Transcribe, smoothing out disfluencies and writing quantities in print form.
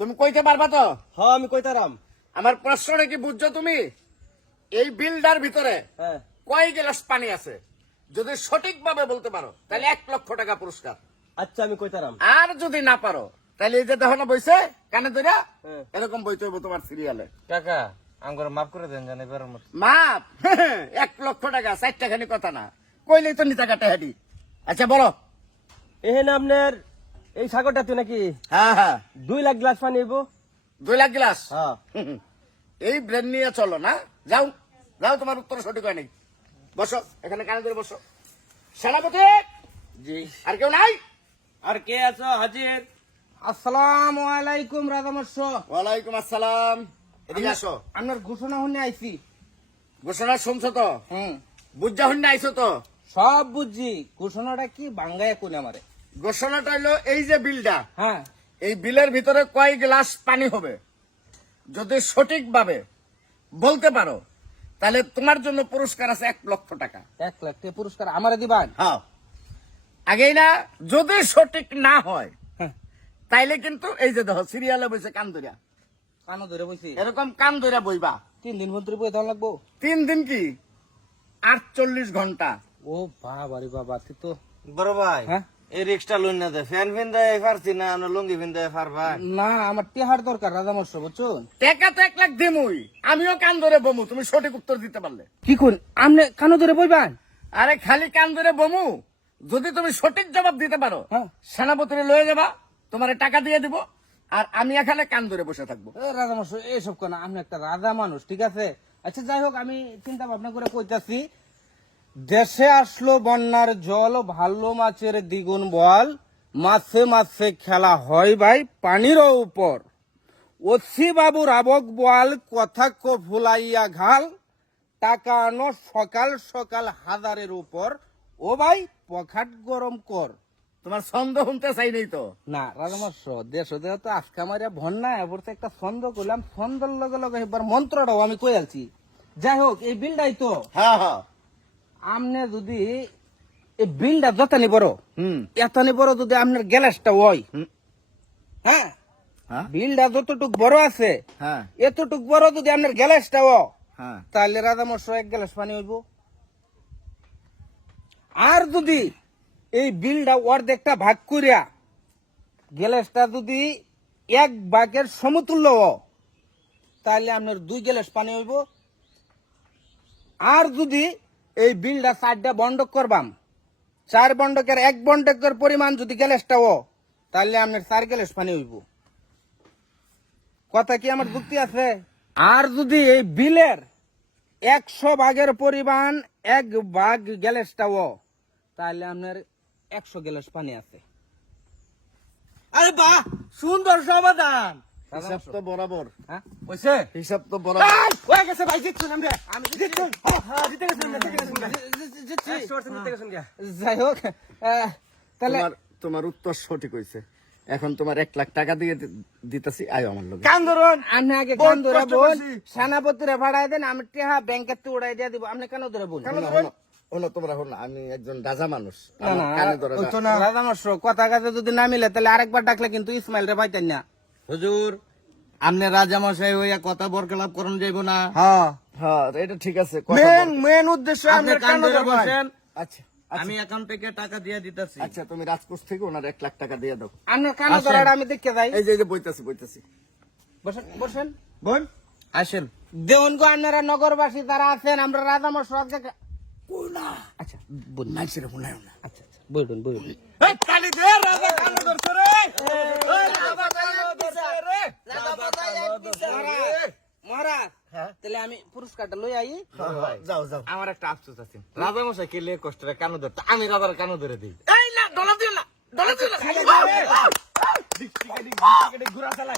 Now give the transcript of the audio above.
তুমি কইতে পারবা তো? হ্যাঁ আমি কইতারাম। আমার প্রশ্নটা কি বুঝছো তুমি? এই বিলটার ভিতরে হ্যাঁ কয় গ্লাস পানি আছে? যদি সঠিকভাবে বলতে পারো তাহলে 1,00,000 টাকা পুরস্কার। আচ্ছা আমি কইতারাম। আর যদি না পারো তাহলে এই যে দেখো না বইছে কানে ধরে হ্যাঁ। এরকম বইতে হবে তোমার সিরিয়ালে। কাকা আমার মাফ করে দেন জানি এবারের মতো। মাপ 1,00,000 টাকা, 4 টাকানি কথা না, কইলেই তো নিতা কাটা হাডি। আচ্ছা বলো। এখানে আপনার এই সাগরটা তুই নাকি হ্যাঁ হ্যাঁ 2 লাখ গ্লাস পানি হইব? 2 লাখ গ্লাস। হ্যাঁ এই ব্রেন নিয়ে চলো না? যাও যাও, তোমার উত্তর সঠিক হয় নাই। বসো এখানে, কানে ধরে বসো। সেনাপতি জি। আর কেউ নাই? আর কে আছো হাজির? আসসালামু আলাইকুম রাজামর্ষ। ওয়ালাইকুম আসসালাম। এদিকে আসো। আপনার ঘোষণা শুনে আইছি। ঘোষণা শুনছো তো? বুঝা শুনে আইছো তো? সব বুঝছি। ঘোষণাটা কি বাঙ্গায় কোন আমারে? ঘোষণাটা হলো এই যে বিলটা, হ্যাঁ এই বিলের ভিতরে কয় গ্লাস পানি হবে যদি সঠিকভাবে বলতে পারো তাহলে তোমার জন্য পুরস্কার আছে 1,00,000 টাকা। 1 লাখ টাকা পুরস্কার আমারে দিবান? হ্যাঁ আগেই না, যদি সঠিক না হয় হ্যাঁ। তাইলে কিন্তু এই যে দেখো সিরিয়ালে বসে কান ধরিয়া, কানো ধরে বইছি। এরকম কান ধরিয়া বইবা। 3 দিন মন্ত্রী বই দেওয়া লাগবো? 3 দিন কি 48 ঘন্টা। ও বাবা রে বাবা, তুই তো বড় ভাই হ্যাঁ? এই রিক্সটা লইন না দে, ফ্যান ফিন্দায় পারছি না, আমরা লুঙ্গি ফিন্দায় পারবাই। না, আমার টেহার দরকার রাজামর্ষ, বুঝছুন? টাকা তো 1 লাখ দিমুই, আমিও কান ধরে বমু তুমি সঠিক উত্তর দিতে পারলে। কি করি আপনি কানো ধরে বইবান? আরে খালি কান ধরে বমু, যদি তুমি সঠিক জবাব দিতে পারো হ্যাঁ। সেনাপতিরে লয়ে যাবা, তোমার টাকা দিয়ে দিব, আর আমি এখানে কান ধরে বসে থাকবো। রাজামর্ষ এইসব কেন? আপনি একটা রাজা মানুষ, ঠিক আছে? আচ্ছা যাই হোক, আমি চিন্তা ভাবনা করে কইতাছি, দেশে আসলো বন্যার জল, ভালো মাছের দ্বিগুণ বল, মাছে মাছে খেলা হয় ভাই পানির উপর, ওসি বাবুর আবক বল, কথা কো ভুলাইয়া ঘাল, টাকা আনো সকাল সকাল হাজারের উপর, ও ভাই পখাট গরম কর। তোমার ছন্দ শুনতে চাই নাই তো? না রাজামর্ষ, দেশ তো আজকে আমার বন্যা এবার তো একটা ছন্দ করলাম, ছন্দের লগে লগে এবার মন্ত্রটাও আমি কই আলছি। যাই হোক, এই বিলটাই তো হ্যাঁ হ্যাঁ। আমনে যদি এই বিলটা যতনি বড়, হুম এতনি বড় যদি আপনার গ্যালাসটা হয়, হুম। হ্যাঁ, হ্যাঁ বিলটা যতটুক বড় আছে হ্যাঁ এতটুক বড় যদি আপনার গ্যালাসটা হ্যাঁ। তাহলে রাজামর্ষ 1 গ্লাস পানি হইব। আর যদি এই বিলটা অর্ধেকটা ভাগ করিয়া গ্যালাসটা যদি 1 ভাগের সমতুল্য তাহলে আপনার 2 গ্লাস পানি হইব। আর যদি এই বিলটা 4টা বন্ডক করবাম, 4 বন্ডকের 1 বন্ডকের পরিমাণ যদি গ্যালাসটা তাহলে আপনার 4 গ্লাস পানি হইব। কথা কি আমার যুক্তি আছে? আর যদি এই বিলের 100 ভাগের পরিমাণ 1 ভাগ গ্যালাসটা তাহলে আপনার 100 গ্লাস পানি আছে। আরে বাহ, সুন্দর সমাধান। হিসাব তো বরাবর। হ্যাঁ কইছে হিসাব তো বরাবর। হয়ে গেছে ভাই, জিতছেন আমরা। আমি জিতে গেছেন আমরা, জিতে গেছেন আমরা। 100% জিতে গেছেন গা। যাই হোক, তাহলে তোমার তোমার উত্তর সঠিক হয়েছে। এখন তোমার 1 লাখ টাকা দিয়ে দিতেছি, আয় আমার লোক। কান ধরুন। আপনি আগে বহুত কান ধরে কষ্ট বোন, করছি। সেনাপতিরে ভাড়াই দেন, আমি টেহা ব্যাংকের তো উড়াই দিয়ে দিব। আপনি কেন ধরে বোন? তোমরা হলো, আমি একজন রাজা মানুষ, না, আমার না, কানে ধরে ওই না। তো না। রাজামর্ষ, কথা কাজে যদি না মিলে তাহলে আরেকবার ডাকলে কিন্তু ইসমাইল রে পাইতেন না। হুজুর, আপনি রাজামশাই হইয়া কথা বরকলাপ করুন যাইব না। হ্যাঁ, হ্যাঁ এটা ঠিক আছে, কথা মেন বল। মেন উদ্দেশ্য আপনি আপনি কান কান ধরে ধরে বসেন। বসেন। আচ্ছা আচ্ছা, আমি অ্যাকাউন্ট থেকে টাকা দিয়ে দিতেছি। আচ্ছা তুমি রাজকোষ থেকে ওনার 1 লাখ টাকা দিয়ে দাও। আপনার কান আসেন। ধরাটা আমি দেখতে যাই। এই যে বইতাছি বইতাছি। বসেন বসেন। বোন আসেন। দেউন গো, আপনারা নগরবাসী যারা আছেন, আমরা রাজামর্ষ আজকে আচ্ছা বোন, মাইসের মনে হয় না। আচ্ছা আচ্ছা বলুন বলুন। এই তালি দে, রাজা কান ধরছে রে। ওই রাজা কান ধরছে রে। রাজা কান ধরছে রে। মহারাজ, হ্যাঁ? তাহলে আমি পুরস্কারটা লই আই। যাও যাও। আমার একটা আফসোস আছে, রাজামশাই কে লে কষ্ট রে কান ধরতে, আমি রাজার কান ধরে দিই। এই না, ডলা দিও না, ডলা দিও না। ঘুরা চালাই।